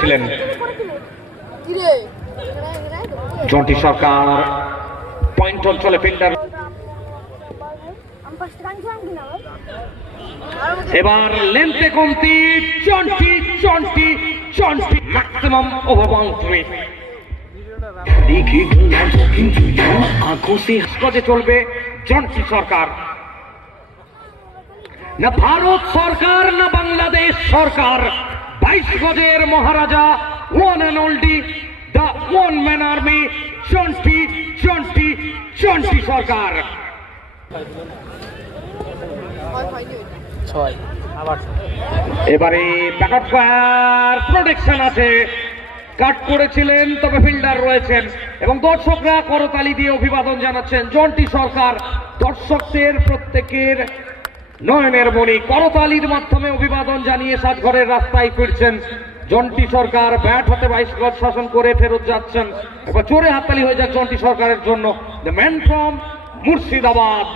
ছিলেন। জন্টি সরকার পয়েন্ট অঞ্চলে ফিল্ডার, এবার লেন্থে কমতি, Jonty Jonty Jonty maximum over boundary. গজে চলবে জন্টি সরকার। না ভারত সরকার না বাংলাদেশ সরকার, 22 গজের Maharaja, one and only the one man army, Jonty Jonty Jonty Sarkar. এবারে ব্যাকআউট ফায়ার প্রোটেকশন আছে, কাট করেছিলেন তবে ফিল্ডার রয়েছেন এবং দর্শকরা করতালি দিয়ে অভিবাদন জানাচ্ছেন জন্টি সরকার। দর্শকদের প্রত্যেকের নয়নের মণি করতালির মাধ্যমে অভিবাদন জানিয়ে সাজঘরের রাস্তায় ফিরছেন জন্টি সরকার। ব্যাট হাতে 22 গজ শাসন করে ফেরত যাচ্ছেন। এবার জোরে হাততালি হয়ে যাক জন্টি সরকারের জন্য, দ্য ম্যান ফ্রম মুর্শিদাবাদ।